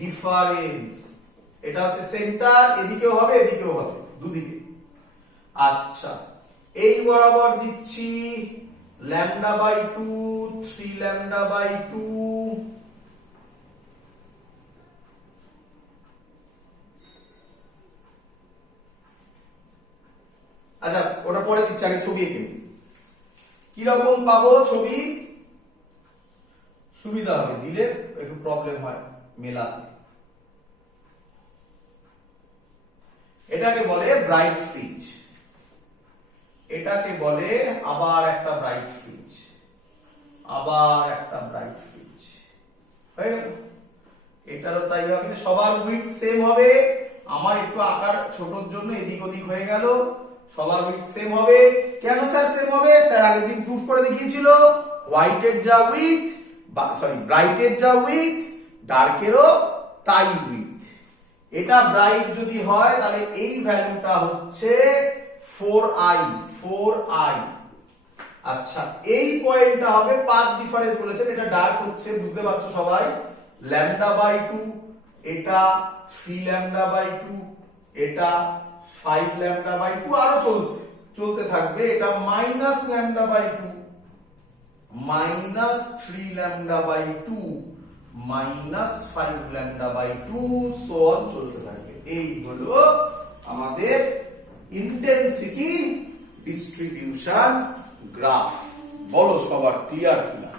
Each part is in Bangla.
ডিফারেন্স। এটা হচ্ছে সেন্টার, এদিকেও হবে এদিকেও হবে, দুদিকে। আচ্ছা, এই বরাবর দিচ্ছি ল্যামডা বাই 2, 3 ল্যামডা বাই 2। আচ্ছা, ওটা পরে দিচ্ছি, আগে ছবি এঁকে নিই। কিরকম পাবো ছবি? সুবিধা হবে, দিলে একটু প্রবলেম হয় মেলাতে। এটাকে বলে ব্রাইট ফ্রিঞ্জ, এটাকে বলে আবার একটা ব্রাইট ফ্রিঞ্জ, আবার একটা ব্রাইট ফ্রিঞ্জ। হয়ে গেল? এটারও তাই হবে, সবার উইডথ সেম হবে। আমার একটু আকার ছোটর জন্য এদিক ওদিক হয়ে গেল। সবার উইডথ সেম হবে। কেন স্যার সেম হবে? স্যার আগের দিন প্রুফ করে দেখিয়েছিল, হোয়াইটের যা উইডথ, সরি ব্রাইটের যা উইডথ, ডার্কেরও তাই উইডথ। এটা ব্রাইট যদি হয় তাহলে এই ভ্যালুটা হচ্ছে 4i, 4i। আচ্ছা, এই পয়েন্টটা হবে পাথ ডিফারেন্স বলেছেন, এটা ডার্ক হচ্ছে, বুঝতে পারছো সবাই। ল্যামডা বাই 2, এটা 3 ল্যামডা বাই 2, এটা 5 ল্যামডা বাই 2, আরো চলতে থাকবে। এটা minus lambda by 2, minus 3 lambda by 2, minus 5 lambda by 2, so on চলতে থাকবে। এই হলো আমাদের ইন্টেন্সিটি ডিস্ট্রিবিউশন গ্রাফ। বলো সবার ক্লিয়ার কিনা?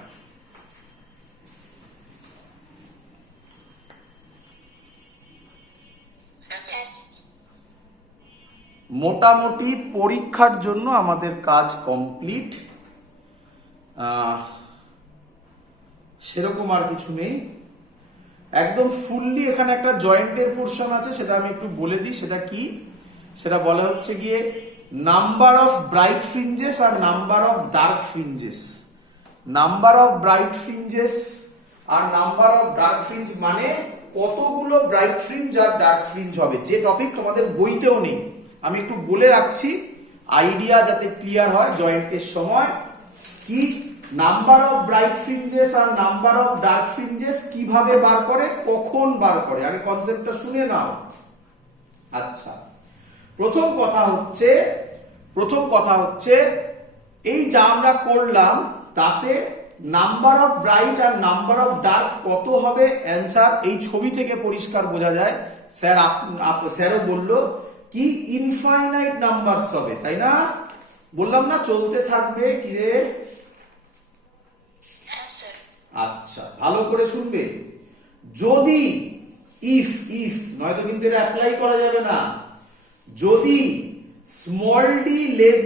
মোটামুটি পরীক্ষার জন্য আমাদের কাজ কমপ্লিট, সেরকম আর কিছু নেই। একদম ফুললি এখানে একটা জয়েন্টের পোরশন আছে, সেটা আমি একটু বলে দিই। সেটা কি? সেটা বলা হচ্ছে গিয়ে নাম্বার অফ ব্রাইট ফ্রিঞ্জেস আর number of dark fringes. Number of bright fringes আর নাম্বার অফ ডার্ক ফ্রিঞ্জ মানে কতগুলো ব্রাইট ফ্রিঞ্জ আর ডার্ক ফ্রিঞ্জ হবে, যে টপিক তোমাদের বইতেও নেই। আমি একটু বলে রাখছি আইডিয়া যাতে ক্লিয়ার হয় জয়েন্টের সময়। কি নাম্বার অফ ব্রাইট ফ্রিঞ্জেস আর নাম্বার অফ ডার্ক ফ্রিঞ্জেস কিভাবে বার করে, কখন বার করে, আগে কনসেপ্টটা শুনে নাও। আচ্ছা, প্রথম কথা হচ্ছে এই যা আমরা করলাম তাতে নাম্বার অফ ব্রাইট আর নাম্বার অফ ডার্ক কত হবে অ্যান্সার এই ছবি থেকে পরিষ্কার বোঝা যায়। স্যারও বলল কি ইনফাইনাইট নাম্বারস হবে, তাই না? বললাম না চলতে থাকবে। কি রে? আচ্ছা, ভালো করে শুনবে। যদি ইফ নয়তো কিন্তু এটা অ্যাপ্লাই করা যাবে না। যদি small D less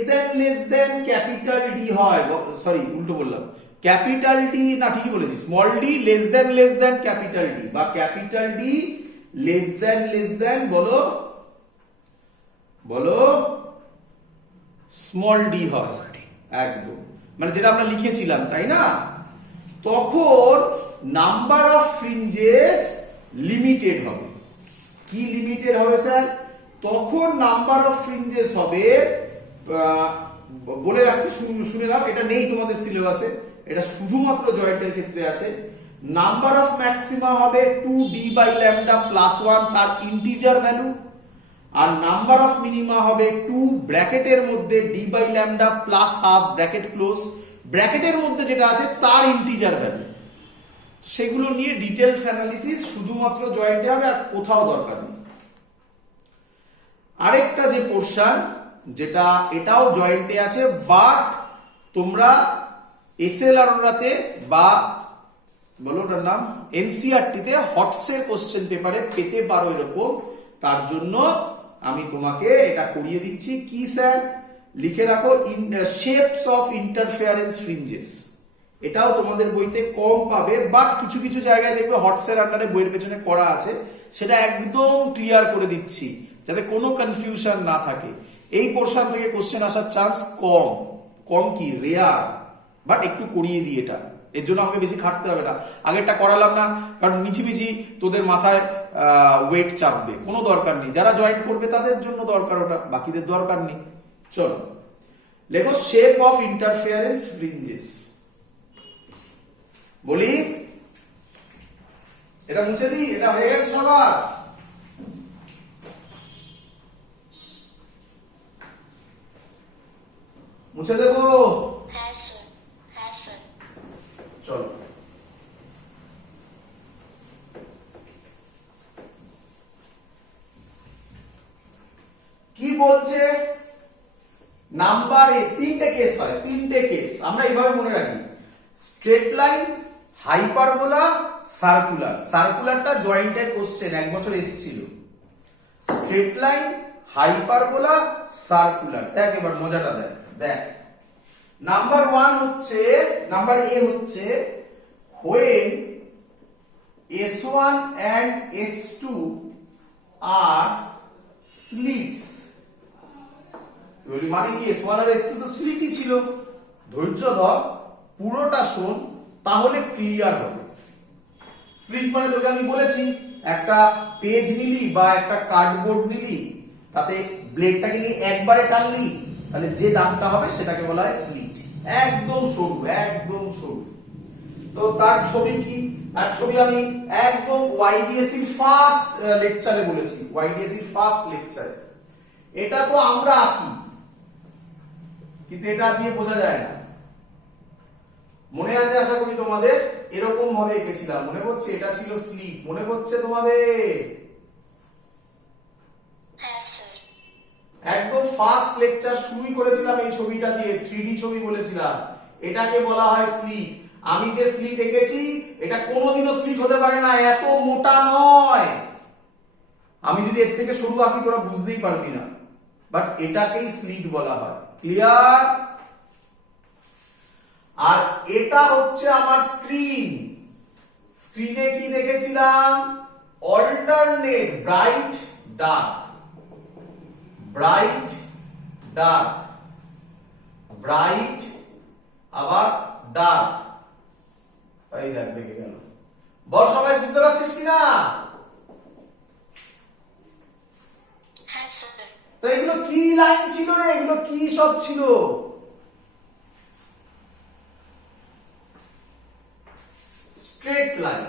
than capital D হয়, সরি উল্টো বললাম, ক্যাপিটাল ডি না, ঠিকই বলেছি, small D less than capital D বা ক্যাপিটাল ডি লেস দেন বলো স্মল ডি হয়, একদম মানে যেটা আমরা লিখেছিলাম, তাই না? তখন নাম্বার অফ ফ্রিঞ্জেস লিমিটেড হবে। কি লিমিটেড হবে স্যার? তখন নাম্বার অফ ফ্রিঞ্জেস হবে, বলে রাখছি শুনে নাও, এটা নেই তোমাদের সিলেবাসে, এটা শুধুমাত্র জয়েন্টের ক্ষেত্রে আছে। নাম্বার অফ ম্যাক্সিমা হবে 2d বাই ল্যামডা প্লাস 1 তার ইন্টিজার ভ্যালু, আর নাম্বার অফ মিনিমা হবে 2 ব্র্যাকেটের মধ্যে d by lambda plus half bracket close, ব্র্যাকেটের মধ্যে যেটা আছে তার ইন্টিজার ভ্যালু। সেগুলো নিয়ে ডিটেলস অ্যানালিসিস শুধুমাত্র জয়েন্টে হবে, আর কোথাও দরকার নেই। আরেকটা যে পোরশন যেটা এটাও জয়েন্টে আছে, বাট তোমরা এসএলআরতে বা বলো ওটার নাম এনসিআরটিতে হটসের কোশ্চেন পেপারে পেতে পারো এরকম। তার জন্য আমি তোমাকে এটা করিয়ে দিচ্ছি। কি স্যার? লিখে রাখো শেপস অফ ইন্টারফেয়ারেন্স ফ্রিঞ্জেস। এটাও তোমাদের বইতে কম পাবে, বাট কিছু কিছু জায়গায় দেখবে হটসের আন্ডারে বইয়ের পেছনে করা আছে, সেটা একদম ক্লিয়ার করে দিচ্ছি যাতে কোনো কনফিউশন না থাকে। এই পোরশন থেকে কোশ্চেন আসার চান্স কম কি রেয়ার, বাট একটু করিয়ে দিই এটা, এর জন্য আমাকে বেশি খাটতে হবে না। আগেরটা করালাম না কারণ মিছিমিছি তোদের মাথায় ওয়েট চাপবে, কোনো দরকার নেই। যারা জয়েন করবে তাদের জন্য দরকার ওটা, বাকিদের দরকার নেই। চলো লেখো শেপ অফ ইন্টারফেয়ারেন্স ফ্রিঞ্জেস। বলি এটা মুছে দিই, এটা হয়ে গেছে সবার? মুছে দেবো? হ্যাঁ স্যার, হ্যাঁ স্যার। চলো। কি বলছে? নাম্বারে তিনটে কেস হয়, তিনটে কেস আমরা এইভাবে মনে রাখি। Straight line, hyperbola, circular. সার্কুলারটা জয়েন্টের কোশ্চেন এক বছর এসেছিল। Straight line, hyperbola, circular. দেখ এবার মজাটা দেখ। দেখ নাম্বার ওয়ান হচ্ছে, নাম্বার এ হচ্ছে when S1 and S2 are slits। মানে কি S1 আর S2 তো স্লিটই ছিল। ধৈর্য ধর, পুরোটা শোন, তাহলে ক্লিয়ার হবে। স্লিট মানে তোকে আমি বলেছি, একটা পেজ নিলি বা একটা কার্ডবোর্ড নিলি, তাতে ব্লেডটাকে নিয়ে একবারে টানলি, তাহলে যে দাগটা হবে সেটাকে বলা হয় স্লিট। একদম সরু, একদম সরু। তো তার ছবি কি? তার ছবি আমি একদম YDSC ফার্স্ট লেকচারে বলেছি, YDSC ফার্স্ট লেকচারে। এটা তো আমরা আঁকি, কিন্তু এটা দিয়ে বোঝা যায় না। মনে আছে আশা করি তোমাদের? এরকম ভাবে এঁকেছিলাম, মনে পড়ছে? এটা ছিল স্লিপ, মনে পড়ছে তোমাদের? হ্যাঁ স্যার। একদম ফার্স্ট লেকচার শুরুই করেছিলাম এই ছবিটা দিয়ে, 3D ছবি বলেছিলাম। এটাকে বলা হয় স্লিট। আমি যে স্লিট এঁকেছি এটা কোনোদিনও স্লিট হতে পারে না, এত মোটা নয়। আমি যদি এর থেকে সরু আঁকি তোরা বুঝতেই পারবি না, বাট এটাকেই স্লিট বলা হয়। ক্লিয়ার? আর এটা হচ্ছে আমার স্ক্রিন। স্ক্রিনে কি দেখেছিলাম? Alternate bright dark, bright dark, bright আবার ডার্ক। এই দেখ দেখে গেল। বল সবাই বুঝতে পারছিস কিনা? হ্যাঁ স্যার। তো এগুলো কি লাইন ছিল রে? এগুলো কি সব ছিল? Straight line,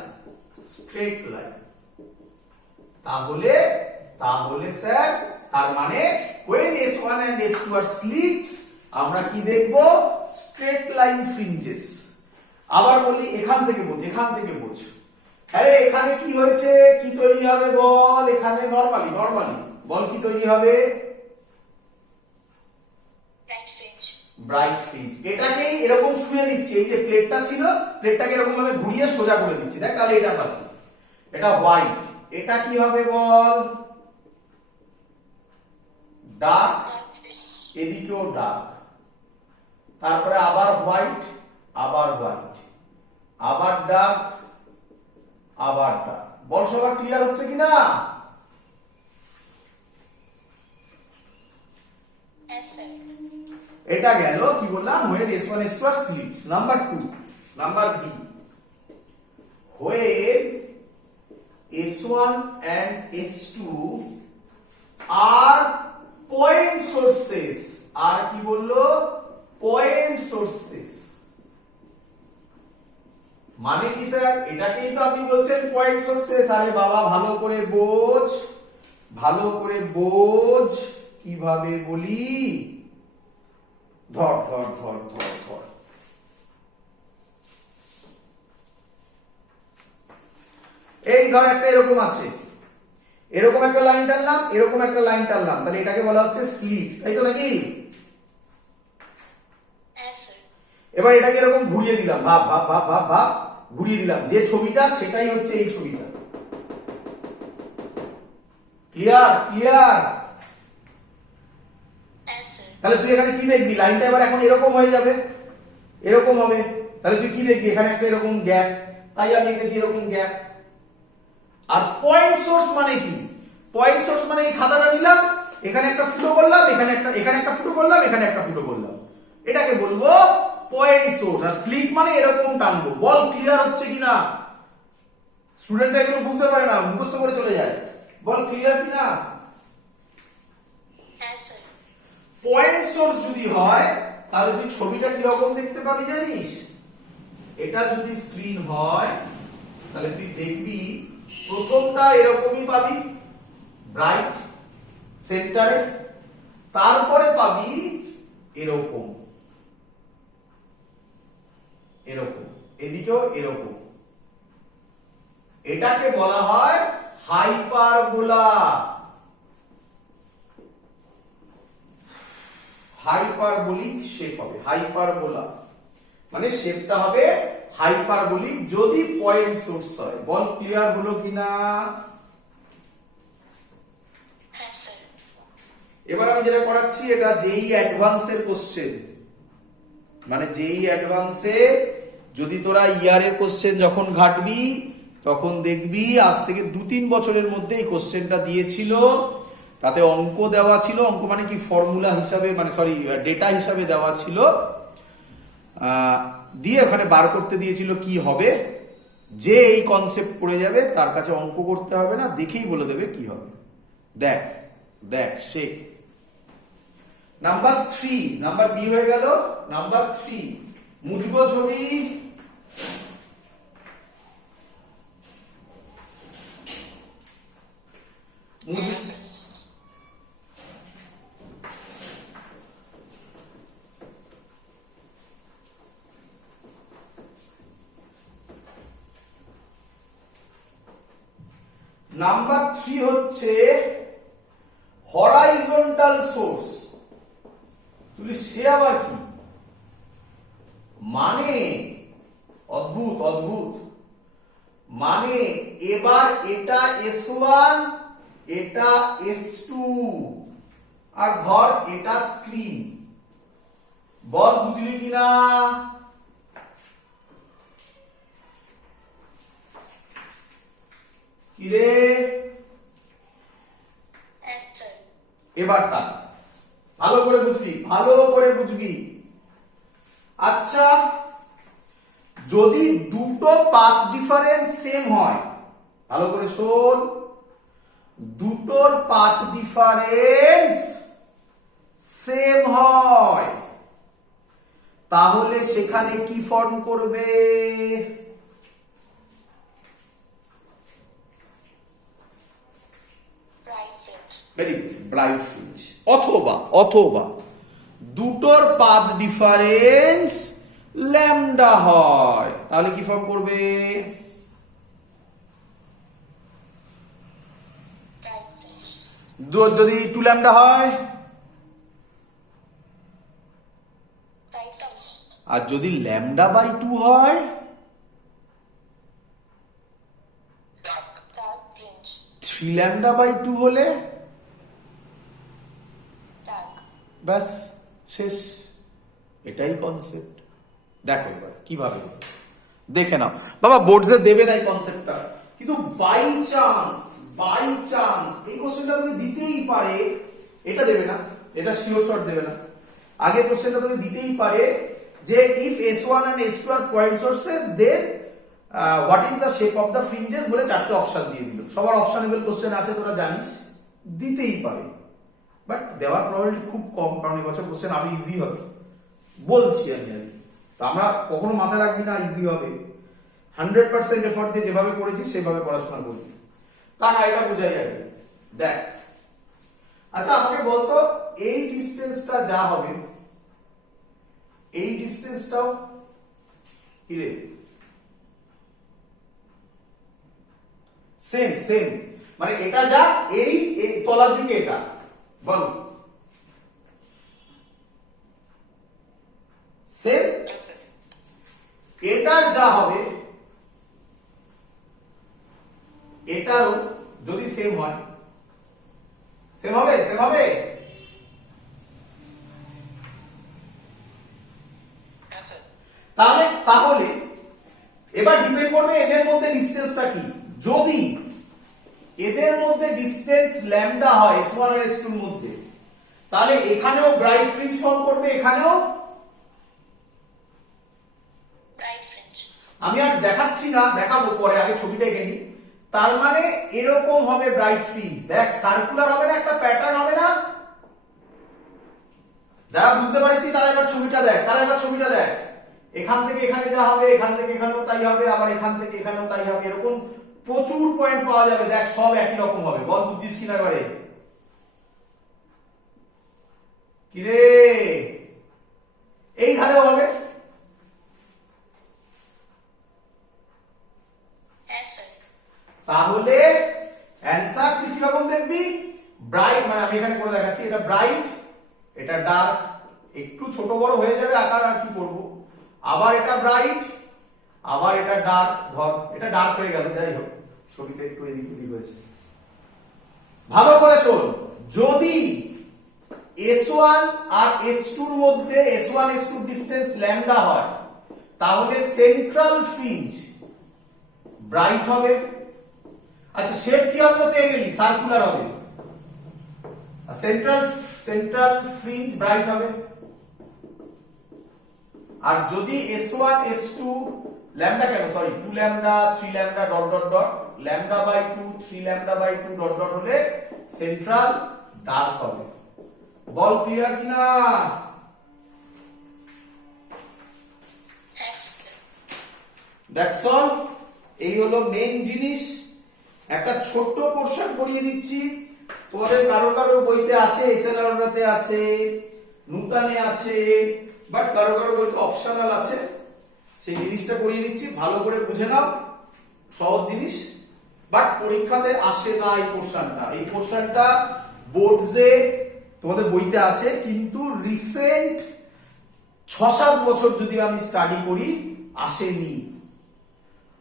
straight line. তাহলে তাহলে স্যার, তার মানে when S1 and S2 are slits, আমরা কি দেখব? Straight line ফ্রিঞ্জেস। আবার বলি, এখান থেকে বোঝ, এখান থেকে বোঝ। আরে এখানে কি হয়েছে? কি তৈরি হবে বল? এখানে নরমালি, নরমালি বল কি তৈরি হবে? Bright fringe. Bright fringe. এটাকেই এরকম শুয়ে দিচ্ছি, এই যে প্লেটটা ছিল, প্লেটটাকে এরকম ভাবে ঘুরিয়ে সোজা করে দিচ্ছি। দেখ তাহলে এটা পাবি, এটা হোয়াইট। এটা কি হবে বল? ডার্ক, এদিকেও ডার্ক, তারপরে আবার হোয়াইট, আবার হোয়াইট, আবার ডার্ক, আবার ডার্ক। বল সবার ক্লিয়ার হচ্ছে কিনা? হ্যাঁ স্যার। এটা গেল কি বললাম? when S1 S2 are slits। Number 2, number B, when S1 and S2 are point sources। আর কি বললো? Point sources. মানে কি স্যার? এটাকেই তো আপনি বলছেন পয়েন্ট সোর্সেস। আরে বাবা ভালো করে বোঝ, ভালো করে বোঝ। কিভাবে বলি? ধর ধর ধর ধর ধর। এই ধর একটা এরকম আছে, এরকম একটা লাইন টানলাম, এরকম একটা লাইন টানলাম, তাহলে এটাকে বলা হচ্ছে স্লিট, তাই তো নাকি? হ্যাঁ স্যার। এবার এটাকে এরকম ঘুরিয়ে দিলাম, ভাব ভাব ভাব ভাব ভাব, ঘুরিয়ে দিলাম। যে ছবিটা সেটাই হচ্ছে এই ছবিটা। ক্লিয়ার? ক্লিয়ার? হ্যাঁ স্যার। তাহলে তুই এখানে কি দেখবি? লাইনটা এবার এখন এরকম হয়ে যাবে, এরকম হবে। তাহলে তুই কি দেখবি? এখানে একটা এরকম গ্যাপ, তাই আমি এঁকেছি এরকম গ্যাপ। আর পয়েন্ট সোর্স মানে কি? পয়েন্ট সোর্স মানে এই খাতাটা নিলাম, এখানে একটা ফুটো করলাম, এখানে একটা ফুটো করলাম, এখানে একটা ফুটো করলাম, এটাকে বলবো পয়েন্ট সোর্স। আর স্লিট মানে এরকম টানবো। বল ক্লিয়ার হচ্ছে কিনা? স্টুডেন্টরা এগুলো বুঝতে পারে না, মুখস্থ করে চলে যায়। বল ক্লিয়ার কিনা? হ্যাঁ স্যার। পয়েন্ট সোর্স যদি হয় তাহলে তুই ছবিটা কিরকম দেখতে পাবি জানিস? এটা যদি স্ক্রিন হয়, তাহলে তুই দেখবি প্রথমটা এরকমই পাবি ব্রাইট সেন্টারে, তারপরে পাবি এরকম এরকম, এদিকেও এরকম। এটাকে বলা হয় হাইপারবোলা। হাইপারবোলিক শেপ হবে, হাইপারবোলা মানে শেপটা হবে হাইপারবোলিক যদি পয়েন্ট সোর্স হয়। বল ক্লিয়ার হলো কিনা? হ্যাঁ স্যার। এবার আমি যেটা করাচ্ছি এটা জেই অ্যাডভান্সের কোশ্চেন, মানে জেই অ্যাডভান্সে যদি তোরা ইয়ারের কোশ্চেন যখন ঘাটবি তখন দেখবি আজ থেকে 2-3 বছরের মধ্যে এই কোশ্চেনটা দিয়েছিল, তাতে অঙ্ক দেওয়া ছিল, অঙ্ক মানে কি ফর্মুলা হিসাবে, মানে সরি ডেটা হিসাবে দেওয়া ছিল, দিয়ে ওখানে বার করতে দিয়েছিল কি হবে। যে এই কনসেপ্ট পড়ে যাবে তার কাছে অঙ্ক করতে হবে না, দেখেই বলে দেবে কি হবে। দেখ দেখ শেখ। নাম্বার 3, নাম্বার বি হয়ে গেল। নাম্বার 3 মুজবো ছবি। নাম্বার 3 হচ্ছে হরাইজন্টাল সোর্স। তুই সে আবার কি মানে? অদ্ভুত অদ্ভুত মানে। এবার এটা S1 এটা S2 আর ধর এটা স্ক্রিন। বল বুঝলি কিনা? কিরে হ্যাঁ স্যার। এবার তা ভালো করে বুঝবি, ভালো করে বুঝবি। আচ্ছা, যদি দুটো পাথ ডিফারেন্স সেম হয়, ভালো করে শোন, দুটোর পাথ ডিফারেন্স সেম হয়, তাহলে সেখানে কি ফর্ম করবে? Bright fringe. Very good, bright fringe. অথবা অথবা দুটোর পাথ ডিফারেন্স ল্যামডা হয়, তাহলে কি ফর্ম করবে? Bright fringe. যদি 2 ল্যামডা হয়, ব্রাইট ফ্রিঞ্জ। আর যদি ল্যামডা বাই 2 হয়, ডার্ক ফ্রিঞ্জ। 3 ল্যামডা বাই 2 হলে ডার্ক। ব্যাস শেষ। এটাই কনসেপ্ট। দেখো এবার কিভাবে হচ্ছে, দেখে নাও বাবা। বোর্ডসে দেবে না এই কনসেপ্টটা, কিন্তু বাই চান্স এই কোশ্চেনটা তুমি দিতেই পারে। এটা দেবে না, এটা শিওর শট দেবে না। আগে কোশ্চেনটা তুমি দিতেই পারে যে if S1 and S2 are point sources then what is the shape of the fringes বলে 4টে অপশন দিয়ে দিল। সবার অপশনেবল কোশ্চেন আছে, তোরা জানিস, দিতেই পারে। বাট দেওয়ার প্রবাবিলিটি খুব কম, কারণ এই বছর কোশ্চেন আরো ইজি হবে বলছি আমি আর কি। তো আমরা কখনো মাথায় রাখবি না ইজি হবে, 100% এফর্ট দিয়ে যেভাবে করেছিস সেভাবে পড়াশোনা করবি। তা না, এটা বুঝাই আগে। দেখ, আচ্ছা আমাকে বলতো এই ডিস্টেন্সটা যা হবে, এই ডিস্টেন্সটাও কি রে? সেম সেম, মানে এটা যা এই তলার দিকে এটা, বল সেম। এটার যা হবে এটারও যদি সেম হয়, সেম হবে, সেম হবে। তাহলে এবার ডিপেন্ড করবে এদের মধ্যে ডিসটেন্সটা কি। যদি এদের মধ্যে ডিসটেন্স ল্যামডা হয় S1 আর S2 এর মধ্যে, তাহলে এখানেও ব্রাইট ফ্রিঞ্জ ফর্ম করবে, এখানেও। Bright fringe. আমি আর দেখাচ্ছি না, দেখাবো পরে, আগে ছবিটা এঁকে নিই। তার মানে এরকম হবে ব্রাইট ফ্রিঞ্জ। দেখ সার্কুলার হবে না, একটা প্যাটার্ন হবে না। যারা বুঝতে পারিস তারা এবার ছবিটা দেখ, তারা এবার ছবিটা দেখ। এখান থেকে এখানে যা হবে এখান থেকে এখানেও তাই হবে, আবার এখান থেকে এখানেও তাই হবে, এরকম প্রচুর পয়েন্ট পাওয়া যাবে। দেখ সব একই রকম হবে, বল বুঝছিস কিনা এবারে? কিরে এই ধারেও হবে। Yes, sir. তাহলে অ্যান্সার তুই কিরকম দেখবি? ব্রাইট, মানে আমি এখানে করে দেখাচ্ছি, এটা ব্রাইট, এটা ডার্ক, একটু ছোট বড় হয়ে যাবে আকার, আর কি করব। আবার এটা ব্রাইট, আবার এটা ডার্ক, ধর এটা ডার্ক হয়ে গেল, যাই হোক ছবিতে একটু এদিক ওদিক হয়েছে। ভালো করে শোন, যদি S1 আর S2 এর মধ্যে S1 S2 ডিসটেন্স ল্যামডা হয়, তাহলে সেন্ট্রাল ফ্রিঞ্জ ব্রাইট হবে। আচ্ছা শেপ কি হবে তো পেয়ে গেলি, সার্কুলার হবে, আর সেন্ট্রাল ফ্রিঞ্জ ব্রাইট হবে। আর যদি S1 S2 ল্যামডা কেন sorry 2 lambda 3 lambda dot dot dot lambda by 2 3 lambda by 2 dot dot হলে সেন্ট্রাল ডার্ক হবে। বল ক্লিয়ার কিনা? Yes, sir. That's all. এই হলো মেইন জিনিস। একটা ছোট্ট পোরশন পড়িয়ে দিচ্ছি, তোমাদের কারো কারো বইতে আছে, এসএলআরতে আছে, নূতনে আছে, বাট কারো কারো বইতে অপশনাল আছে। সেই জিনিসটা পড়িয়ে দিচ্ছি, ভালো করে বুঝে নাও, সহজ জিনিস, বাট পরীক্ষাতে আসে না এই পোরশনটা। এই পোরশনটা বোর্ডসে তোমাদের বইতে আছে, কিন্তু রিসেন্ট 6-7 বছর যদি আমি স্টাডি করি আসেনি।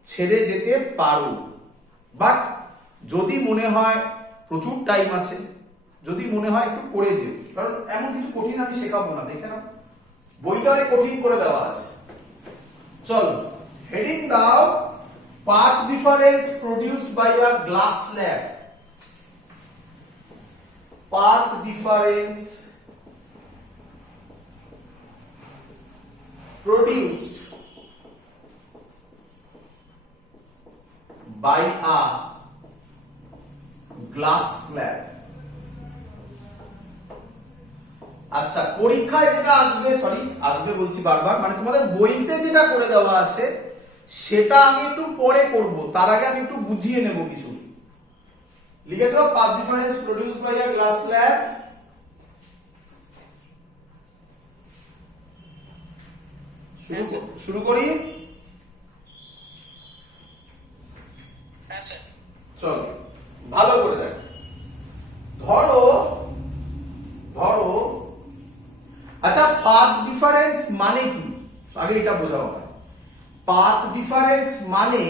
ছেড়ে যেতে পারো, বাট যদি মনে হয় প্রচুর টাইম আছে, যদি মনে হয় একটু করে যেও, কারণ এমন কিছু কঠিন আমি শেখাবো না, দেখে নাও বইটা অনেক কঠিন করে দেওয়া আছে। চল হেডিং দাও, path difference produced by a glass slab. Path difference produced by a glass slab। আচ্ছা পরীক্ষায় যেটা আসবে, সরি আসবে বলছি বারবার, মানে তোমাদের বইতে যেটা করে দেওয়া আছে সেটা আমি একটু পরে করব, তার আগে আমি একটু বুঝিয়ে নেব কিছু। লিখেছো path difference produced by a glass slab. শুরু করি। Yes, sir. চল ভালো করে দেখ। ধরো ধরো আচ্ছা পাথ ডিফারেন্স মানে কি, আগে এটা বোঝাও হয়। পাথ ডিফারেন্স মানে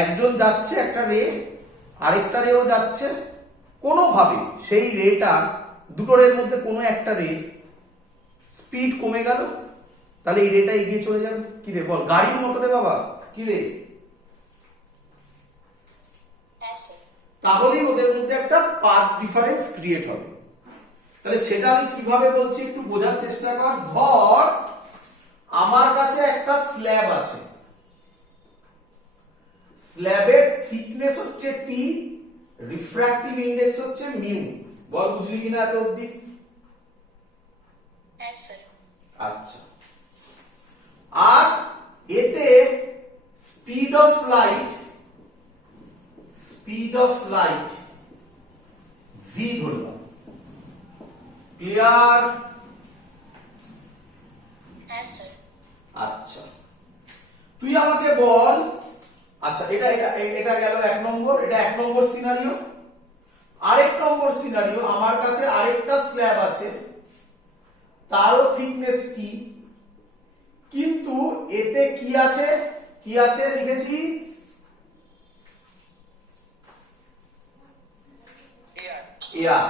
একজন যাচ্ছে একটা রে, আরেকটা রেও যাচ্ছে, কোনোভাবে সেই রেটা, দুটো রের মধ্যে কোনো একটা রে স্পিড কমে গেল, তাহলে এই রেটা এগিয়ে চলে যাবে। কি রে বল, গাড়ির মতো রে বাবা, কি রে? Yes, sir. তাহলেই ওদের মধ্যে একটা পাথ ডিফারেন্স ক্রিয়েট হবে। তাহলে সেটা আমি কিভাবে বলছি একটু বোঝার চেষ্টা কর। ধর আমার কাছে একটা স্ল্যাব আছে, স্ল্যাবের থিকনেস হচ্ছে টি, রিফ্র্যাক্টিভ ইন্ডেক্স হচ্ছে মিউ। বল বুঝলি কিনা এত অবধি? Yes, sir. আচ্ছা, আর এতে স্পিড অফ লাইট ভি ধরলাম। ক্লিয়ার? Yes, sir. আচ্ছা তুই আমাকে বল, আচ্ছা এটা এটা এটা গেল 1 নম্বর, এটা 1 নম্বর সিনারিও। আরেক নম্বর সিনারিও, আমার কাছে আরেকটা স্ল্যাব আছে, তারও থিকনেস টি, কিন্তু এতে কি আছে, কি আছে লিখেছি এয়ার।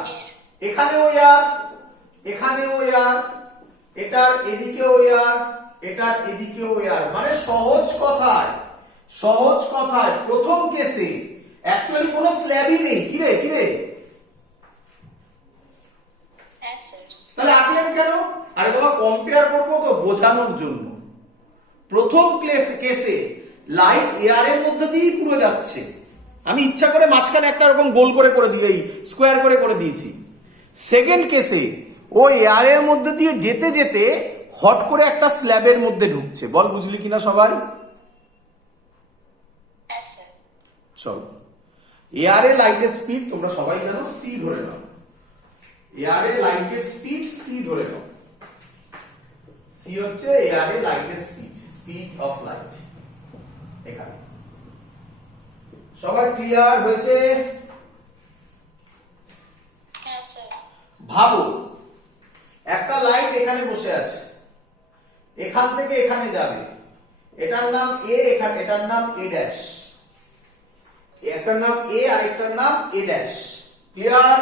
এখানেও এয়ার, এখানেও এয়ার, এটার এদিকেও এয়ার, এটার এদিকেও এয়ার। মানে সহজ কথায় প্রথম কেসে অ্যাকচুয়ালি কোনো স্ল্যাবই নেই। কি রে কি রে? Yes, sir. তাহলে আঁকলেন কেন? আরে বাবা কম্পেয়ার করবো তো, বোঝানোর জন্য। প্রথম কেসে লাইট এয়ারের মধ্যে দিয়েই পুরো যাচ্ছে, আমি ইচ্ছা করে মাঝখানে একটা রকম গোল করে দিই, স্কোয়ার করে দিয়েছি। সেকেন্ড কেসে ও এয়ারের মধ্যে দিয়ে যেতে যেতে হট করে একটা স্ল্যাবের মধ্যে ঢুকছে। বল বুঝলি কিনা সবাই? Yes, sir. চলো, এয়ারে লাইটের স্পিড তোমরা সবাই জানো, সি ধরে নাও। এয়ারে লাইটের স্পিড সি ধরে নাও। সি হচ্ছে এয়ারে লাইটের স্পিড, স্পিড অফ লাইট। এখানে সবার ক্লিয়ার হয়েছে? Yes, sir. ভাবো, একটা লাইট এখানে বসে আছে, এখান থেকে এখানে যাবে, এটার নাম এ, এটার নাম এ ড্যাশ, একটার নাম এ আর একটার নাম a dash. Clear?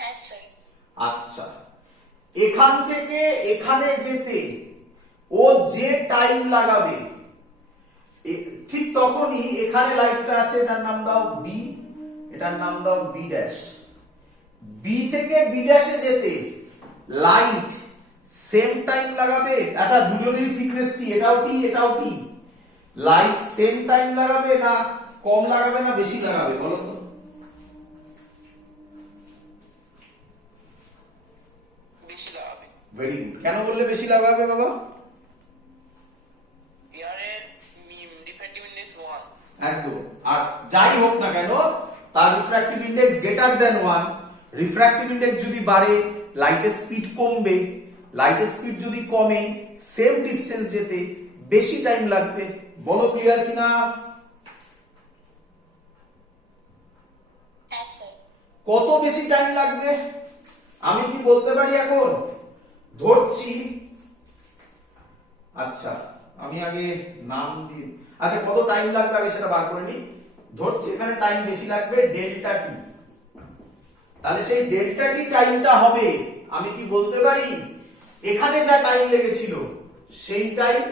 Yes, sir. আচ্ছা, এখান থেকে এখানে যেতে ও যে টাইম লাগাবে, ঠিক তখনই এখানে লাইটটা আছে, এটার নাম দাও বি, এটার নাম দাও বি ড্যাশ। বি থেকে বি ড্যাশে যেতে লাইট সেম টাইম লাগাবে। আচ্ছা, দুজনেরই থিকনেস কি? এটাও টি, এটাও টি। লাইট সেম টাইম লাগাবে না কম লাগাবে না বেশি লাগাবে বলো তো? বেশি লাগাবে। Very good. কেন বললে বেশি লাগাবে বাবা? এয়ারের রিফ্র্যাক্টিভ ইন্ডেক্স 1। একদম। আর যাই হোক না কেন, তার refractive index greater than 1। Refractive index যদি বাড়ে, লাইটের স্পিড কমবে। লাইটের স্পিড যদি কমে, সেম ডিসটেন্স যেতে বেশি টাইম লাগবে। বলো ক্লিয়ার কিনা? Yes, sir. কত বেশি টাইম লাগবে আমি কি বলতে পারি এখন? ধরছি, আচ্ছা আমি আগে নাম দিই। আচ্ছা, কত টাইম লাগবে আমি সেটা বার করে নিই। ধরছি এখানে টাইম বেশি লাগবে ডেল্টা টি। তাহলে সেই ডেল্টা টি টাইমটা হবে, আমি কি বলতে পারি, এখানে যা টাইম লেগেছিল সেই টাইম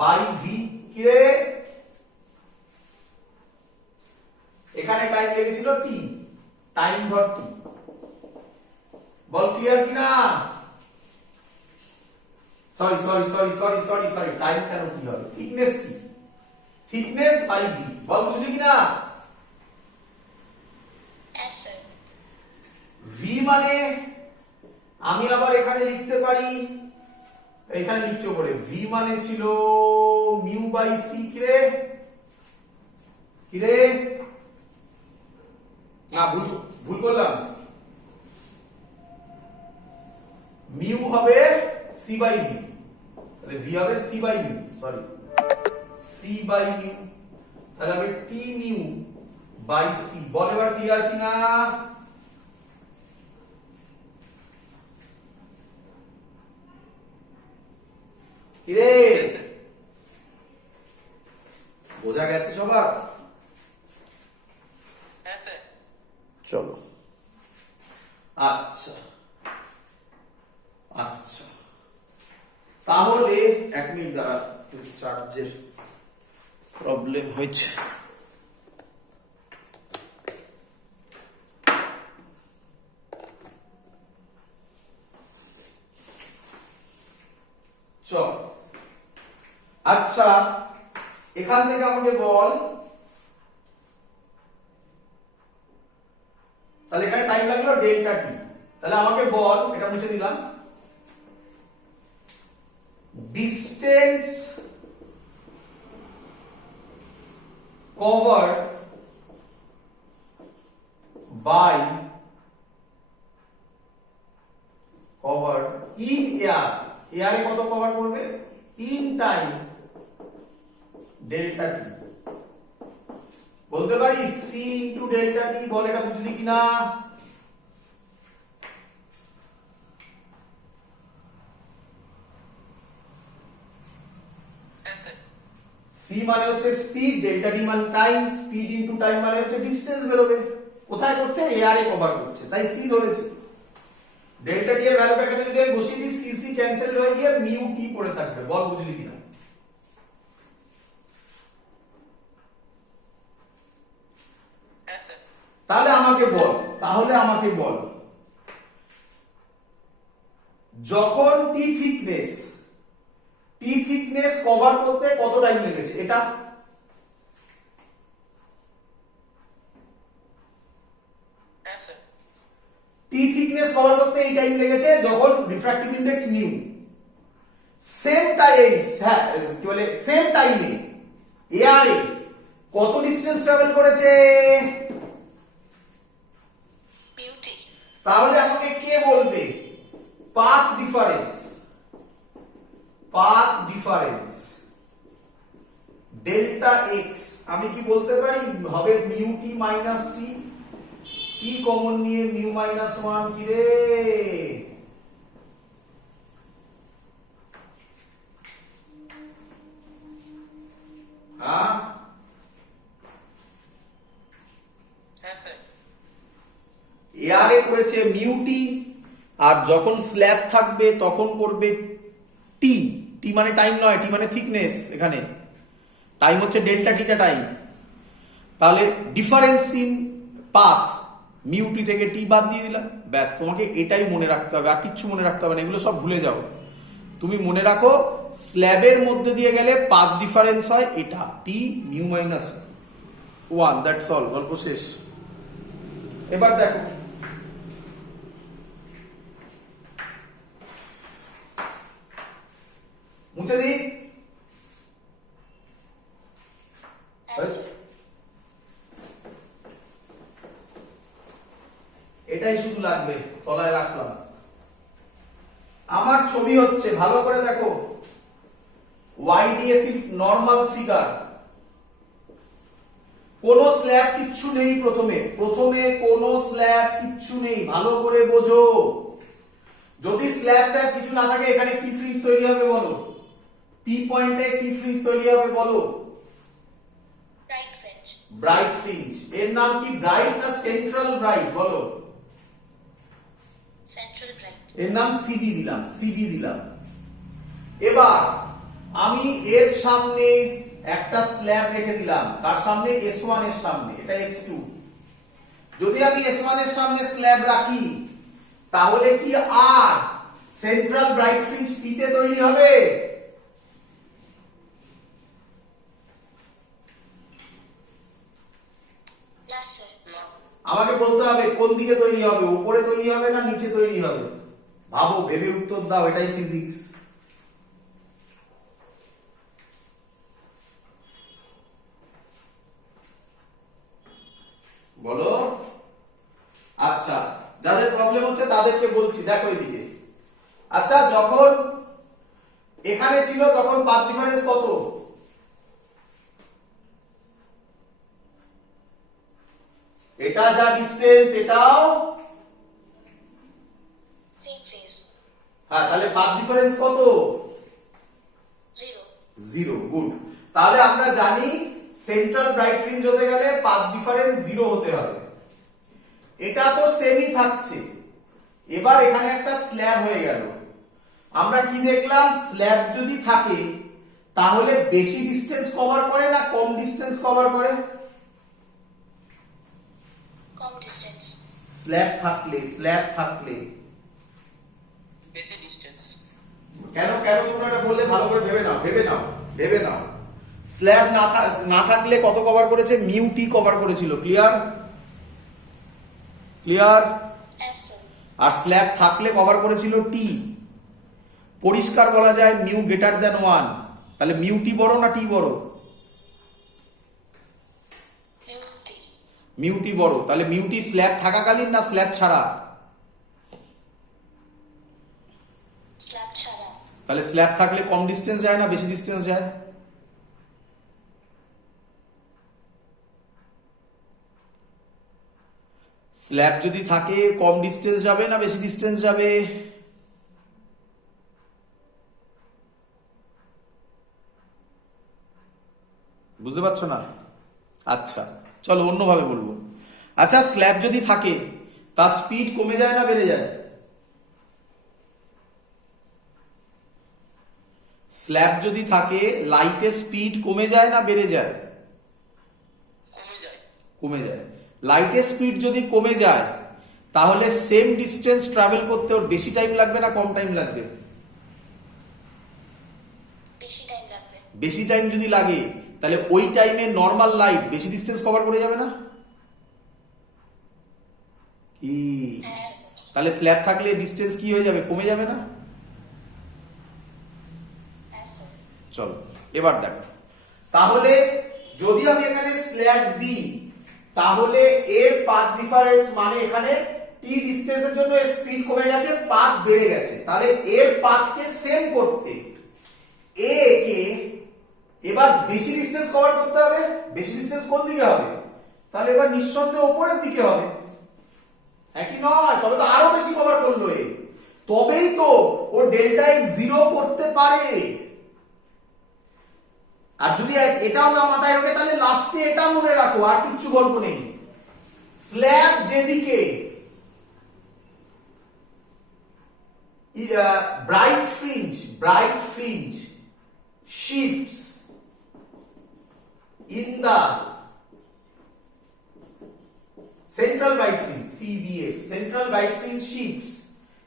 বাই ভি। কি রে, এখানে টাইম লেগেছিল টি, টাইম ধর টি। বল ক্লিয়ার কিনা? Sorry sorry sorry sorry sorry sorry time কেন কি হবে? থিকনেস কি? Thickness by V. বল বুঝলি কিনা? Yes, sir. ভি মানে আমি আবার এখানে লিখতে পারি, এখানে লিখছি উপরে, ভি মানে ছিল মিউ বাই সি। কিরে কিরে, না ভুল ভুল করলাম। মিউ হবে সি বাই ভি, তাহলে ভি হবে C by mu, sorry C by mu, তাহলে হবে টি মিউ বাই সি। বল এবার ক্লিয়ার কিনা? কিরে, বোঝা গেছে সবার? Yes, sir. চলো, আচ্ছা আচ্ছা, তাহলে এক মিনিট দাঁড়া, চার্জের প্রবলেম হয়েছে। চল, আচ্ছা এখান থেকে আমাকে বল, তাহলে এখানে টাইম লাগলো ডেল্টা টি। তাহলে আমাকে বল, এটা মুছে দিলাম, distance covered by covered in air. এয়ারে কত কভার করবে? In time delta T. বলতে পারি সি ইন্টু ডেল্টা টি। বল এটা বুঝলি কিনা? সি মানে হচ্ছে স্পিড, ডেল্টা টি মানে টাইম, স্পিড ইনটু টাইম মানে হচ্ছে ডিসটেন্স বেরোবে। কোথায় করছে? এয়ারে কভার করছে, তাই সি ধরেছি। ডেল্টা টি এর ভ্যালুটা এখানে যদি আমি বসিয়ে দিই, সি সি ক্যান্সেল হয়ে গিয়ে মিউ টি পড়ে থাকবে। বল বুঝলি কিনা? তাহলে আমাকে বল যখন টি থিকনেস কভার করতে কত টাইম লেগেছে? এটা টি থিকনেস কভার করতে এই টাইম লেগেছে যখন refractive index new. Same time, হ্যাঁ কি বলে, সেম টাইমে এয়ারে কত ডিসটেন্স ট্রাভেল করেছে? বিউটি। তাহলে আমাকে কে বলবে? Path difference. Path difference delta x আমি কি বলতে পারি হবে মিউ টি মাইনাস টি। টি কমন নিয়ে মিউ মাইনাস ওয়ান, কি রে? হ্যাঁ হ্যাঁ স্যার। এয়ারে করেছে মিউ টি, আর যখন স্ল্যাব থাকবে তখন করবে টি। টি মানে টাইম নয়, টি মানে থিকনেস। এখানে টাইম হচ্ছে ডেল্টা টিটা টাইম। তাহলে difference in path mu T থেকে টি বাদ দিয়ে দিলাম, ব্যাস। তোমাকে এটাই মনে রাখতে হবে, আর কিচ্ছু মনে রাখতে হবে না, এগুলো সব ভুলে যাও। তুমি মনে রাখো স্ল্যাবের মধ্যে দিয়ে গেলে পাথ ডিফারেন্স হয় এটা T mu minus one, that's all, গল্প শেষ। এবার দেখো মুছে দিই। হ্যাঁ স্যার। এটাই শুধু লাগবে, তলায় রাখলাম। আমার ছবি হচ্ছে, ভালো করে দেখো, ওয়াইডিএসি নরমাল ফিগার। কোনো স্ল্যাব কিচ্ছু নেই প্রথমে, কোনো স্ল্যাব কিচ্ছু নেই, ভালো করে বোঝো। যদি স্ল্যাবটা কিছু না থাকে এখানে কি ফ্রিঞ্জ তৈরি হবে বলো? পি পয়েন্টে কি ফ্রিঞ্জ তৈরি হবে বলো? Right French. Bright fringe. এর নাম কি, ব্রাইট না সেন্ট্রাল ব্রাইট বলো? Central bright. এর নাম সিবি দিলাম, সিবি দিলাম। এবার আমি এর সামনে একটা স্ল্যাব রেখে দিলাম, তার সামনে S1 এর সামনে, এটা S2। যদি আমি S1 এর সামনে স্ল্যাব রাখি তাহলে কি আর সেন্ট্রাল ব্রাইট ফ্রিঞ্জ P তে তৈরি হবে? না স্যার। না। আমাকে বলতে হবে কোন দিকে তৈরি হবে, উপরে তৈরি হবে না নিচে তৈরি হবে? ভাবো, ভেবে উত্তর দাও, এটাই ফিজিক্স। বলো। আচ্ছা, যাদের প্রবলেম হচ্ছে তাদেরকে বলছি, দেখো এদিকে। আচ্ছা, যখন এখানে ছিল তখন পাথ ডিফারেন্স কত? এটা যা ডিসটেন্স, এটাও সেম ফেজ। হ্যাঁ, তাহলে পাথ ডিফারেন্স কত? 0। 0। গুড। তাহলে আমরা জানি সেন্ট্রাল ব্রাইট ফ্রিঞ্জ হতে গেলে পাথ ডিফারেন্স 0 হতে হবে। এটা তো সেমই থাকছে। এবার এখানে একটা স্ল্যাব হয়ে গেল। আমরা কি দেখলাম, স্ল্যাব যদি থাকে তাহলে বেশি ডিসটেন্স কভার করে না কম ডিসটেন্স কভার করে? কম ডিসটেন্স। স্ল্যাব থাকলে বেশি ডিসটেন্স। কেন তোমরা এটা বললে? ভালো করে ভেবে নাও। স্ল্যাব না থাকলে কত কভার করেছে? মিউ টি কভার করেছিল। ক্লিয়ার? হ্যাঁ স্যার। আর স্ল্যাব থাকলে কভার করেছিল টি। পরিষ্কার বলা যায় মিউ গ্রেটার দ্যান 1। তাহলে মিউ টি বড় না টি বড়? বিউটি। মিউ টি বড়। তাহলে মিউ টি স্ল্যাব থাকাকালীন না স্ল্যাব ছাড়া? স্ল্যাব ছাড়া। তাহলে স্ল্যাব থাকলে কম ডিসটেন্স যায় না বেশি ডিসটেন্স যায়? স্ল্যাব যদি থাকে কম ডিসটেন্স যাবে না বেশি ডিসটেন্স যাবে? বুঝতে পারছো না? আচ্ছা, চলো অন্যভাবে বলবো। আচ্ছা, স্ল্যাব যদি থাকে তার স্পিড কমে যায় না বেড়ে যায়? স্ল্যাব যদি থাকে লাইটের স্পিড কমে যায় না বেড়ে যায়? কমে যায়। লাইটের স্পিড যদি কমে যায় তাহলে সেম ডিসটেন্স ট্রাভেল করতে ওর বেশি টাইম লাগবে না কম টাইম লাগবে? বেশি টাইম লাগবে। বেশি টাইম যদি লাগে তাহলে ওই টাইমে নর্মাল লাইট বেশি ডিসটেন্স কভার করে যাবে না? কি হ্যাঁ স্যার। তাহলে স্ল্যাব থাকলে ডিস্টেন্স কি হয়ে যাবে, কমে যাবে না? Yes, sir. চলো এবার দেখো, তাহলে যদি আমি এখানে স্ল্যাব দিই তাহলে এর পাথ ডিফারেন্স মানে এখানে টি ডিসটেন্সের জন্য স্পিড কমে গেছে, পাথ বেড়ে গেছে। তাহলে এর পাথকে সেম করতে এ কে এবার বেশি ডিসটেন্স কভার করতে হবে। বেশি ডিসটেন্স কোন দিকে হবে? তাহলে এবার নিঃসন্দেহে উপরের দিকে হবে, একই নয়? তবে তো আরো বেশি কভার করলো এ, তবেই তো ও ডেল্টা এক্স 0 করতে পারে। আর যদি এটাও না মাথায় রাখে তাহলে লাস্টে এটা মনে রাখো, আর কিচ্ছু গল্প নেই। স্ল্যাব যেদিকে bright fringe shifts in the central bright fringe CBF, central bright fringe shifts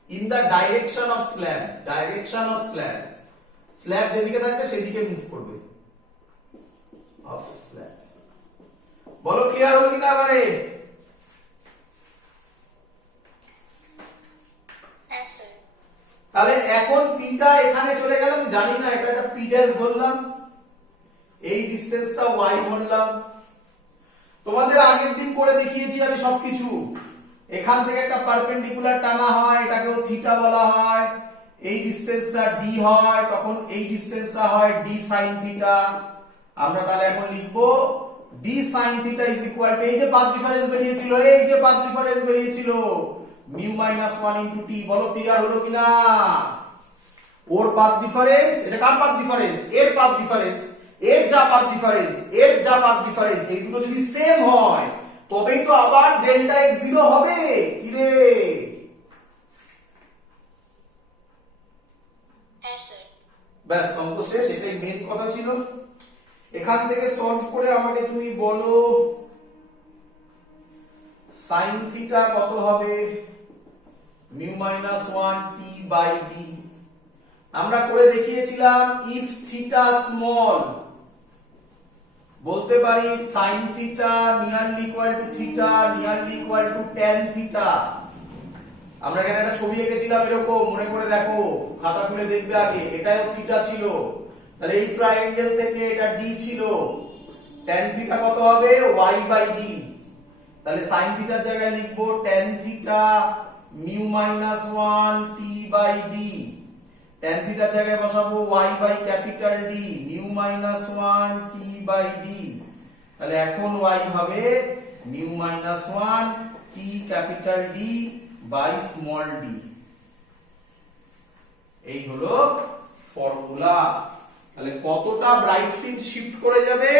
in the direction of slab যেদিকে থাকবে সেদিকে মুভ করবে অফ স্ল্যাব। বলো ক্লিয়ার হলো কিনা এবারে? Yes, sir. তাহলে এখন পিটা এখানে চলে গেলাম, জানি না এটা একটা পি ড্যাশ ধরলাম, এই ডিসটেন্সটা ওয়াই ধরলাম। তোমাদের আগের দিন করে দেখিয়েছি আমি সবকিছু। এখান থেকে একটা পারপেন্ডিকুলার টানা হয়, এটাকেও থিটা বলা হয়। এই ডিসটেন্সটা ডি হয়, তখন এই ডিসটেন্সটা হয় ডি সাইন থিটা। আমরা তাহলে এখন লিখবো D sine theta is equal to এই যে পাথ ডিফারেন্স বেরিয়েছিল মিউ মাইনাস 1 ইনটু টি। বলো ক্লিয়ার হলো কিনা? ওর পাথ ডিফারেন্স, এটা কার পাথ ডিফারেন্স? এর পাথ ডিফারেন্স, এর যা পাথ ডিফারেন্স এই দুটো যদি সেম হয় তবেই তো আবার ডেল্টা এক্স 0 হবে। কি রে? Yes, sir. ব্যাস, অঙ্ক শেষ। এটাই মেন কথা ছিল। এখান থেকে সলভ করে আমাকে তুমি বলো সাইন থিটা কত হবে? Mu minus 1 T by D. আমরা করে দেখিয়েছিলাম ইফ থিটা স্মল, বলতে পারি sine theta nearly equal to theta nearly equal to tan theta. আমরা এখানে একটা ছবি এঁকেছিলাম এরকম, মনে করে দেখো, খাতা খুলে দেখবে আগে। এটাও থিটা ছিল, তাহলে এই ট্রায়াঙ্গেল থেকে এটা ডি ছিল। ট্যান থিটা কত হবে? Y by D. তাহলে সাইন থিটার জায়গায় লিখবো tan theta mu minus 1 T by D. Tan থিটার জায়গায় বসাবো Y by capital D mu minus 1 T by D. তাহলে এখন ওয়াই হবে mu minus 1 T capital D by small D. এই হলো ফর্মুলা। তাহলে কতটা ব্রাইট ফ্রিঞ্জ শিফট করে যাবে